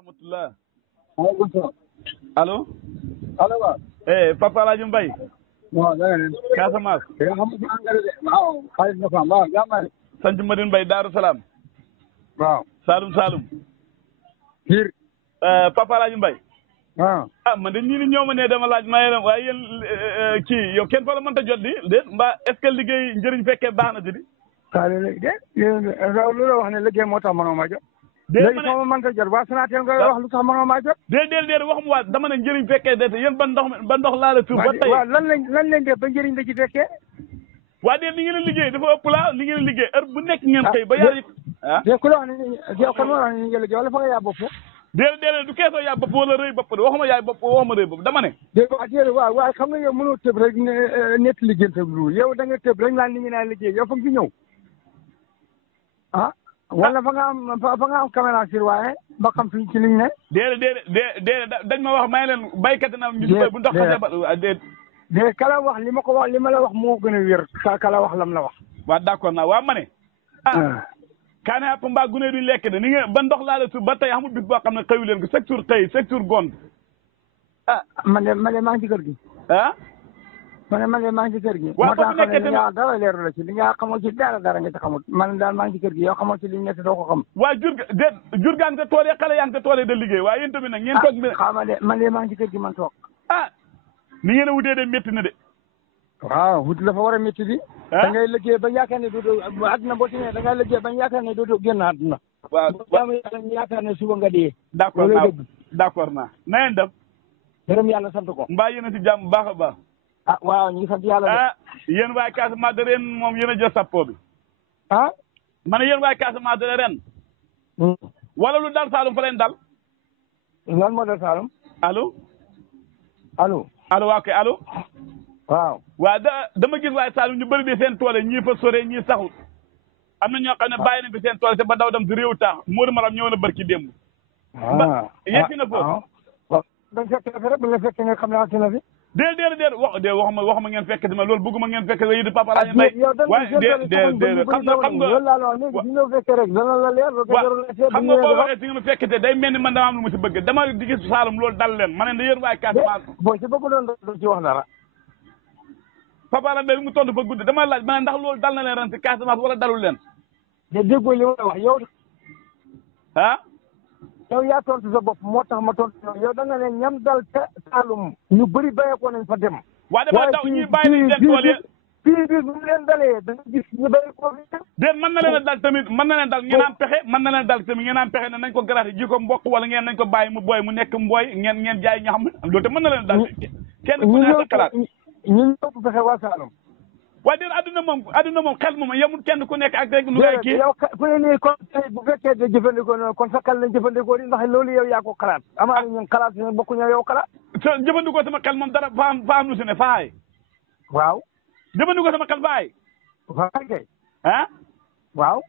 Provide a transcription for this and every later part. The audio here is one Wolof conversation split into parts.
rahmatullah. maaleykum salaam. allo. allo waaw. Papa El Hadj Mbaye. waaw da nga ne. Casamance. nga xam si engrais de waaw xaalis na fa waaw jàmbaare. sant Madine Mbaye Darou Salaam. waaw. Saloum Saloum. Pire. Papa El Hadj Mbaye. ah man de ñii ni ñoo ma ne dama laaj maa yéen waaye yéen kii yow kenn fa la mënta jot di déet mbaa est-ce que liggéey njëriñ fekkee baax na di di. léegi lu la wax ne liggéey moo tax mënoo maa jot. déet léegi soo ma mënta jot waa Sonatel nga wax lu tax mënoo maa jot. déet wax mu waat dama ne njëriñ fekkee déet yéen ba ndox laa la tuub ba tey. waaw lan lañ def ba njëriñ la ci fekkee. waa déet li ngeen a liggéey dafa ëpp laa li ngeen a liggéey heure bu nekk ngeen xëy ba yàlla déet ku la wax ne yow kon moo wax ne ñu ngi liggéey wala fa nga yaa bopp. déedéet du keesoo yaay bopp wala rëy bopp de waxuma yaay bopp waxuma rëy bopp dama ne. déedéet waaw waaye xam nga yow mënoo tëb rek nett liggéey tëb lu yow da nga tëb rek naan ni ñu naan liggéey yow fa nga fi ñëw wala fa nga am caméra sur waaye ba xam fi ci liñ ne. déedéet dañ ma wax may leen baykat na ñu bu ndox xasee ba déedéet kala wax li ma ko wax li ma la wax moo gën a wér kala wax lam la wax. waaw d'accord naa waaw ma ne. kaane àpp mbaa gune duñ lekk de ni nga ba ndox laa la suuf ba tey amul bis boo xam ne xëyu leen ko chaque jour xëy chaque jour gont. man de maa ngi ci kër gi. man de maa ngi ci kër gi. waaw moo tax xam ne li nga dara leeru la ci li nga xamoo ci dara nga ci xamut man daal maa ngi ci kër gi yow xamoo ci li ñu nekk doo ko xam. waaw jur gaa ngi sa tool yi xale yaa ngi sa tool yi da liggéey waaye yéen tamit nag ngeen toog. xama de man de maa ngi ci kër gi man toog. ni ngeen a wutee de métti na de. waaw wuti dafa war a métti bi. da ngay liggéey ba yaakaar ne dootoo àdduna boo tiñee da ngay liggéey ba yaakaar ne dootoo génn àdduna. waaw waaw yaakaar ne suba nga dee. d'accord naa na ngeen def. gërëm yàlla sant ko. mbaa yéen a si jàmm bu baax a baax. waaw ñu ngi sant yàlla de. yéen waaye Casamance de ren moom yéen a jël sappo bi. ma ne yéen waaye Casamance de ren. wala lu dal Saalum fa leen dal. lan moo dal Saalum. allo. waaw kay allo. waaw dama gis waaye Saalum ñu bëri de seen tool yi ñii fa sore ñii saxut am na ñoo xam ne bàyyi nañ fi seen tool te ba daw dem si réew taax Modou Maram ñëw na barki démb. yegsi na foofu. waaw dañ fekk na fi rek bu ñu la fekkee nga xam ne ak na fi. déedéet waxuma ngeen fekk si ma loolu bëgguma ngeen fekk yi di Papa El Hadj Mbaye. waaye déedéet xam nga loolu laa la wax léegi ñu ñëw fekkee rek dana la leer. xam nga boo waxee si nga ma fekkite day mel ni man dama am lu ma si bëgg dama di gis Saalum loolu dal leen ma ne da yéen waaye Casamance. boo si bëgg doon ci wax dara. Papa El Hadj Mbaye bi mu tontu fa guddi dama laaj ma ne ndax loolu dal na leen ren si Casamance wala dalul leen. déggoo li ma wax yow. yow yaa tontu sa bopp moo tax ma tontu yow da nga ne ñam dal te Saalum ñu bëri bàyyeekoo nañ fa dem. waaw dama daw ñuy bàyyi nañ seen tool yi. fii bi bu leen dalee da nga gis ñu bàyyeekoo fi. déet mën na leen a dal tamit mën na leen dal ngeen am pexe mën na leen dal tamit ngeen am pexe ne nañ ko garaati ji ko mboq wala ngeen nañ ko bàyyi mu booy mu nekk mbooy ngeen jaay ñax mi loolu te mën na leen dal. kenn ku ne sa xalaat ñu ñëw fexe waa Saalum. waaye déet adduna moom xel moom yemul kenn ku nekk ak rek nu ngay kii. yow ku ne nii kon bu fekkee de jëfandikoo noonu kon sa xel lañ jëfandikoo di ndax loolu yow yaa ko xalaat amaana ñun xalaat si ne bokkuñu yow xalaat. jëfandikoo sama xel moom dara fa am lu si ne faay. waaw. jëfandikoo sama xel faay. waaw kay. waaw.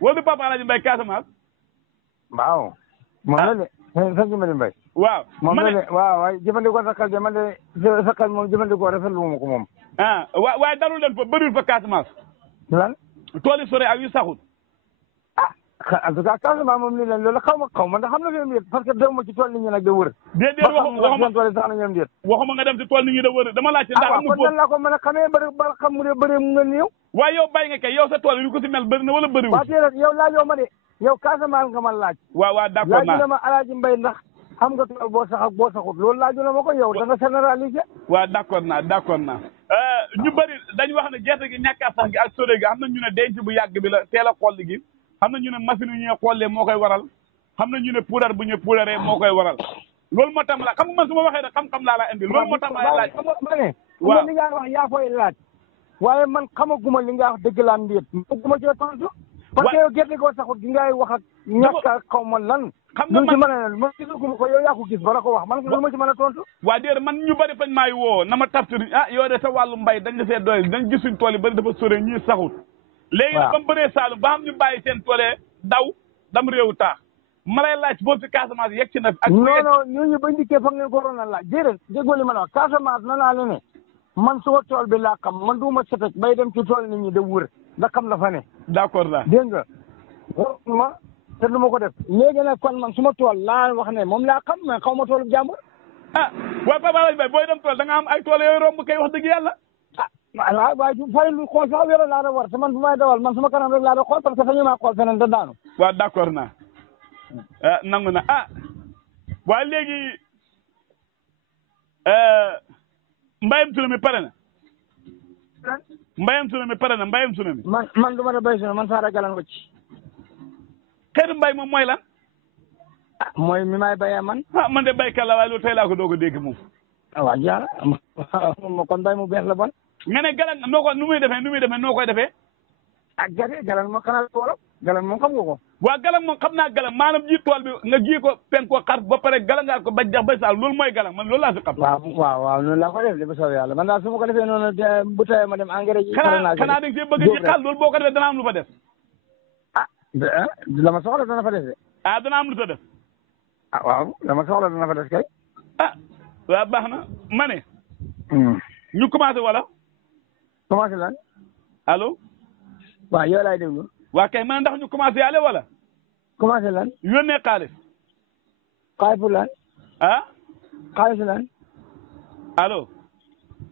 wala du Papa El Hadj Mbaye Casamance. waaw. moom la de sëñ Madine Mbaye. waaw moom la de waaw waaye jëfandikoo sa xel de man de sa xel moom jëfandikoo rafetlu ma ko moom. waaye dalul leen fa bëriwul fa Casamance. lan. tool yi sore ak yu saxut. en tout cas Casamance moom nii leen loolu xaw ma ndax xam na fi mu parce que déw ma ci tool nit ñi nag da wër. déedéet waxuma nga dem ci tool nit ñi da wër dama laajte ndax amul kon nan laa ko mën a xamee ba xam mu ne bëree mu nga néew. waaye yow bàyyi nga kay yow sa tool yi ko si mel bëri na wala bëriwul. waaw déedéet yow laajoo ma de yow Casamance nga ma laaj. waaw d'accord naa laaj ma El Hadj Mbaye ndax xam nga tool boo sax ak boo saxut loolu laaju na ma ko yow da nga généraliser. waaw d'accord naa ñu bëri dañu wax ne gerte gi ñàkk a sax gi ak sore gi xam na ñu ne denc bu yàgg bi la teel a xolli gi xam na ñu ne machine yu ñuy xollee moo koy waral xam na ñu ne puudar bu ñu puudaree moo koy waral loolu moo tax la xam nga man su ma waxee rek xam-xam laa la indi loolu moo tax ma laaj. ma ne li nga wax yaa koy laaj waaye man xamaguma li nga wax dëgg laa ndéet bëgguma cee tontu parce que yow gerte goo saxut gi ngay wax ak ñàkk a xaw ma lan. xam nga man man gisaguma ko yow yaa ko gis bala ko wax man lu ma ci mën a tontu. waa déedéet man ñu bëri fañ maay woo na ma tafsir yow de sa wàllu mbay dañ la see doole dañ gis suñ tool yi bëri dafa sore ñii saxut. léegi nag ba mu bëree Saalum ba xam ñu bàyyi seen toolee daw dam réewu taax ma lay laaj boo si Casamance yegg ci na. ak non ñooñu ba ndikkee foog ngeen ko waroon a laaj déedéet déggoo li ma la wax Casamance na naa la ne man suma tool bi laa xam man du ma setet bay dem ci tool nit ñi da wër da xam la fa ne. d'accord la dégg nga ma te du ma ko def léegi nag kon man su ma tool laa wax ne moom laa xam mais xaw ma toolu jàmbur. ah waaye Papa Alaaji Mbaye booy dem tool da nga am ay tool yooyu romb kay wax dëgg yàlla. waaw waaye fay lu xool sax wéro laa da war te man bu may dawal man suma kanam rek laa da xool parce que sañu maa xool feneen da daanu. waaw d'accord naa nangu na waaye léegi mbayam sunu mi pare na. mbayam sunu mi pare na mbayam sunu mi. man du ma da béy sunu man Saara Galan wacc. xeetu mbay moom mooy lan. mooy mi may béyee man. man de béykat la waaye loolu tey laa ko doog a dégg moom. waaw jaara kon mbay mu bees la bon. nga ne galan noo ko nu muy defee noo koy defee. galan moom xanaa wolof galan moom xam nga ko. waaw galan moom xam naa galan maanaam ji tool bi nga ji ko pen ko xar ba pare galan nga ko ba jax ba saal loolu mooy galan man loolu laa si xam. waaw noonu laa ko def de ba soobee yàlla man daal su ma ko defee noonu bu tawee ma dem engrais ji. xanaa da nga see bëgg a ji xaal loolu boo ko defee dana am lu fa def. la ma soxla dana fa def de. dana am lu fa def. waaw la ma soxla dana fa def kay. waaw baax na ma ne. ñu commencé wala. commencé lan. allo. waaw yow laay déglu. waa kay man ndax ñu commencé yàlla wala. commencé lan. yónnee xaalis. xaalis pour lan. xaalis lan. allo.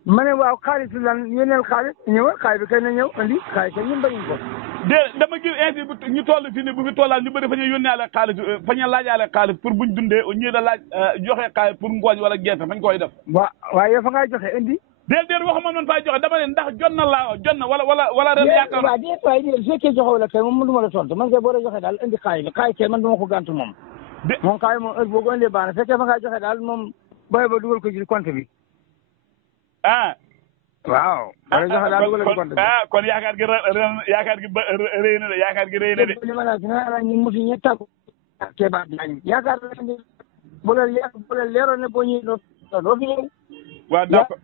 ma ne waaw xaalis lan yónneel xaalis ñëwal xaalis bi kay na ñëw andi xaalis kay ñun bañuñ ko. dama gis ainsi bu ñu toll fii nii bu fi tollaat ñu bëri fa ñu yónneale xaalis fa ñu laajaale xaalis pour buñ dundee ñii da laaj joxe xaalis pour ngooñ wala gerte fañ koy def. waaw yow fa ngay joxe indi. déedéet waxuma noonu fay joxe dama ne ndax jot na wala ren yaakaar. waaw déet waaye déet su fekkee joxewu la kay moom du ma la tontu man kay boo joxe daal indi xaalis bi xaalis kay man du ma ko gàntu moom. moom xaalis moom heure boo ko indee baax na fekkee fa ngay joxe daal moom booy ba dugal ko ci compte bi. waaw. wala joxe daal dugal ko ci compte bi. kon yaakaar gi rëy na de yaakaar gi rëy na de. li ma la gis ñu mosu ñu tàggu. Kéba Diagne yaakaar naa ne bu la leeroon ne boo ñëwee doo fi ñëw. waaw d'accord.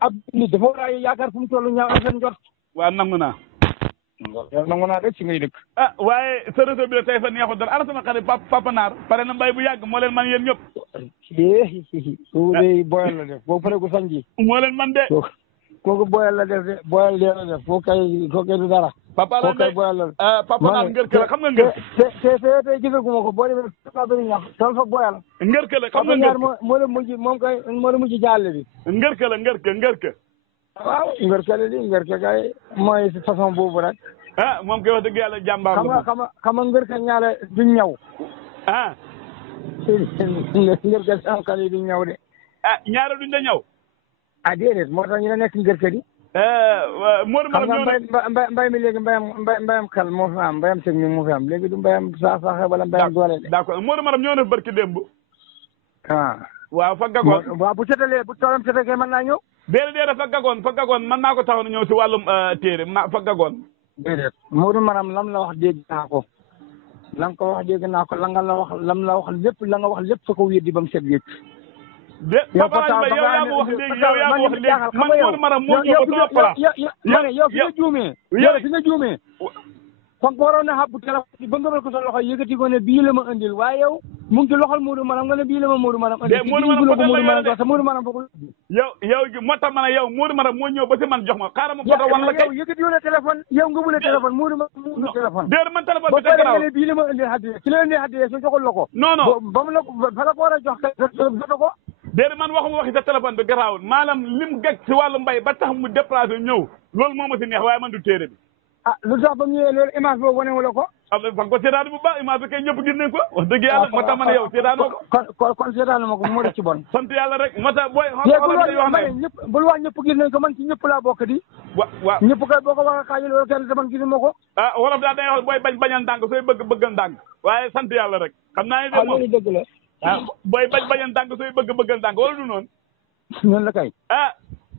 ab nit dafa war a yaakaar fu mu toll ñaaw seen njort. waaw nangu naa. nangu naa rek ci ngay dëkk. waaye sa réseau bi tey fa neexul dara ana sama xarit Papa Naar pare na mbay bu yàgg moo leen man yéen ñëpp. kooku de boyal la def boo paree ku sañ ji. moo leen man de. kooku boyal la def de boyal lee la def kooku kay du dara. Papa Naar kay boyal la. Papa Naar ngërkë la xam nga ngër. te gisaguma ko boo demee dafa bëri ñax tool fa boyal. ngërkë la xam nga ngër. moo la mujj moom kay moo la mujj jàll bi. ngërkë la ngërkë. waaw ngërkë la di ngërkë kay mooy façon boobu rek. moom kay wax dëgg yàlla jàmbaar la. xam nga ngërkë ñaare duñ ñaw. ngërkë sànqal yi duñ ñaw de. ñaare duñ la ñaw. déedéet moo tax ñu ne nekk ngërkë di. Modou Maram ñëw na mbay mi léegi mbayam xel moo fi am mbayam technique moo fi am léegi du mbayam saaxe wala mbayam doole de. d'accord Modou Maram ñëw na barki démb. waaw fa gagoon. waaw bu setalee bu toolam setee mën naa ñëw. déedéet fa gagoon mën naa ko taxaw na ñëw si wàllum téere fa gagoon. déedéet Modou Maram lam la wax dégg naa ko. lam ko wax dégg naa ko la nga la wax lam la wax lépp la nga wax lépp fa ko wéddi ba mu set wécc. Papa Alaaji Mbaye yow yaa ma wax léegi man Modou Maram moo ñëw ba sama place. yow fi nga juumee. yow fi nga juumee. kon ko waroon a xàpp téléphone ba nga ko sa loxo yëkkati ko ne bii la ma andil waaye yow mu ngi ci loxol Modou Maram nga ne bii la ma Modou Maram andil. Modou Maram foog yow moo tax ma ne yow Modou Maram moo ñëw ba si man jox ma xaaral ma foto wan la kay. yow yëkkati wu la téléphone yow nga wule téléphone Modou Maram mu wule téléphone. déedéet man téléphone bi te garaaw ba bii la ma andil xaddiya ci la andil xaddiya su joxul la ko. non non ba mu la fa la ko war a jox kay joto ko. déedéet man waxuma waxi sa téléphone bi garaawul maanaam lim geg si wàllu mbay ba tax mu déplacé ñëw loolu moo ma si neex waaye man du téere bi. lu tax ba mu ñëwee loolu image boobu wane wala ko. fa nga ko seetaan bu baax image bi kay ñëpp gis nañ ko wax dëgg yàlla moo tax ma ne yow seetaanoo ko. kon seetaanu ma ko moo def ci bon. sant yàlla rek moo tax booy. bul wax ñëpp gis nañ ko man ci ñëpp laa bokk di. waaw ñëpp kay boo ko waxee xaajal loolu kenn te man gisuma ko. wolof daal day wax booy bañal ndànk sooy bëggal ndànk waaye sant yàlla rek. xam naa ne de moom dëgg la. booy bañal ndànk sooy bëggal ndànk wala du noonu. noonu la kay.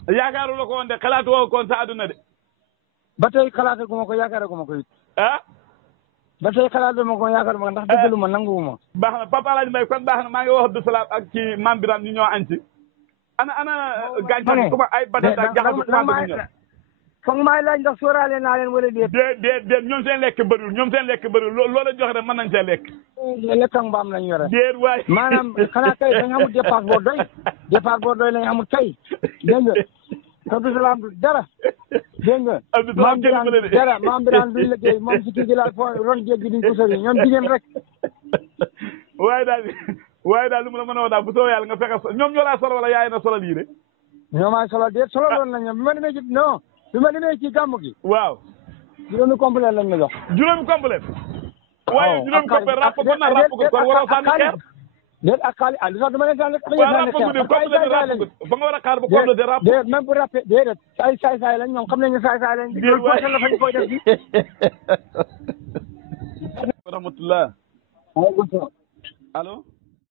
yaakaaru la ko woon de xalaatu woo ko woon sa àdduna de. ba tey xalaataguma ko yaakaaraguma ko it. ba tey xalaataguma ko yaakaaruma ko ndax dëggalu ma nanguwuma. baax na Papa Alaaji Mbaye kon baax na maa ngi wax Abdou Salam ak ci Mame Birame ñu ñoo añ ci. ana gàncax gi ay batata ak jaxatu commencé ñëw. foog maay laaj ndax sóoraale naa leen wala déet. déet ñoom seen lekk bëriwul loo leen joxe rek mën nañ see lekk. lekk ak mbaam lañ yore. déet waay maanaam xanaa kay dañ xamul dépense boo doy lañ xamul kay dégg nga Abdou Salam du dara dégg nga maam Birane dara maam Birane duñ liggéey moom si kii gi la fo ron géej gi duñ ko sori ñoom jigéen rek waaye daal lu mu la mën a wax daal bu soobee yàlla nga fexe ñoom ñoo laa solo wala yaay na solal yii de ñoo maa solo déet solo loon nañ bi ma demee ci non bi ma demee ci gàmmu gi waaw juróomi complet lañ ma jox juróomi complet waaye juróomi complet ràpp ko na ràpp ko kon waroo sànni xeer déet ak xaalis ah li sax dama leen sànni fa nga war a xaar ba complet de ràpp déet même bu ràppee déedéet saay lañ ñoom xam nañ ne saay lañ loolu poisson la fañ koy def bi rahmatullah allo